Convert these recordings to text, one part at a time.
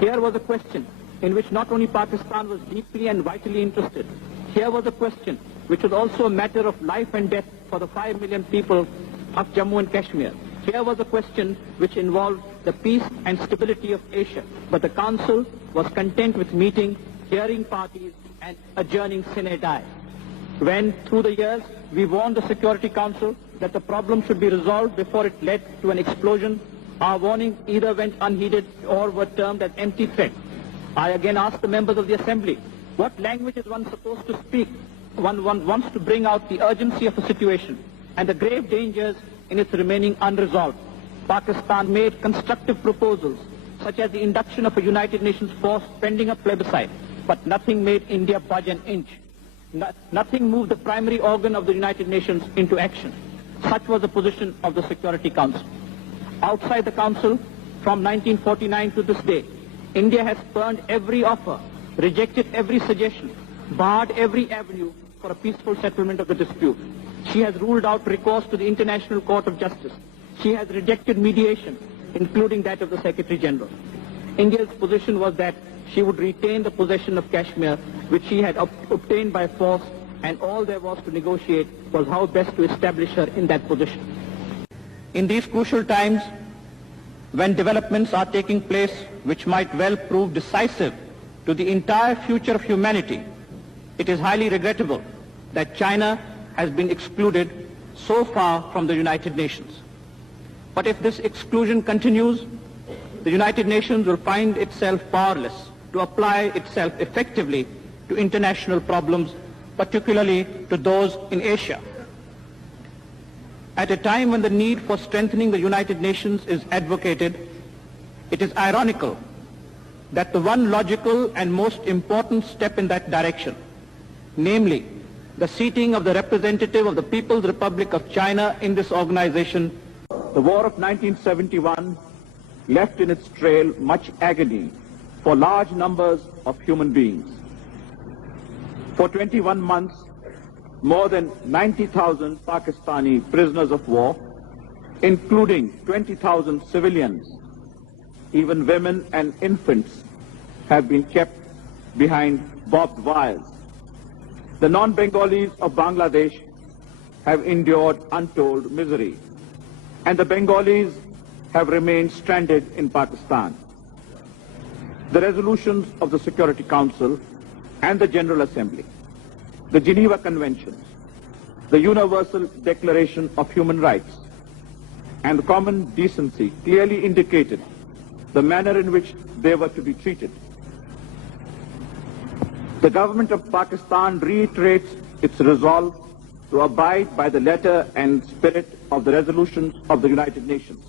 Here was a question in which not only Pakistan was deeply and vitally interested. Here was a question which was also a matter of life and death for the 5 million people of Jammu and Kashmir. Here was a question which involved the peace and stability of Asia. But the Council was content with meeting, hearing parties and adjourning sine die. When, through the years, we warned the Security Council that the problem should be resolved before it led to an explosion, our warnings either went unheeded or were termed as empty threats. I again asked the members of the Assembly, what language is one supposed to speak? One wants to bring out the urgency of the situation and the grave dangers in its remaining unresolved. Pakistan made constructive proposals, such as the induction of a United Nations force pending a plebiscite, but nothing made India budge an inch. Nothing moved the primary organ of the United Nations into action. Such was the position of the Security Council. Outside the Council, from 1949 to this day, India has spurned every offer, rejected every suggestion, barred every avenue for a peaceful settlement of the dispute. She has ruled out recourse to the International Court of Justice. She has rejected mediation, including that of the Secretary General. India's position was that she would retain the possession of Kashmir, which she had obtained by force, and all there was to negotiate was how best to establish her in that position. In these crucial times, when developments are taking place which might well prove decisive to the entire future of humanity, it is highly regrettable that China has been excluded so far from the United Nations. But if this exclusion continues, the United Nations will find itself powerless to apply itself effectively to international problems, particularly to those in Asia. At a time when the need for strengthening the United Nations is advocated, it is ironical that the one logical and most important step in that direction, namely the seating of the representative of the People's Republic of China in this organization, the war of 1971 left in its trail much agony for large numbers of human beings. For 21 months, more than 90,000 Pakistani prisoners of war, including 20,000 civilians, even women and infants, have been kept behind barbed wires. The non-Bengalis of Bangladesh have endured untold misery, and the Bengalis have remained stranded in Pakistan. The resolutions of the Security Council and the General Assembly, the Geneva Conventions, the Universal Declaration of Human Rights, and common decency clearly indicated the manner in which they were to be treated. The government of Pakistan reiterates its resolve to abide by the letter and spirit of the resolutions of the United Nations.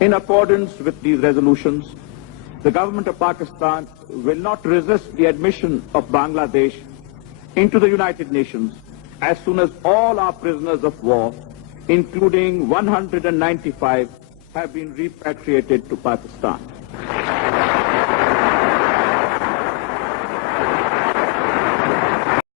In accordance with these resolutions, the government of Pakistan will not resist the admission of Bangladesh into the United Nations as soon as all our prisoners of war, including 195, have been repatriated to Pakistan.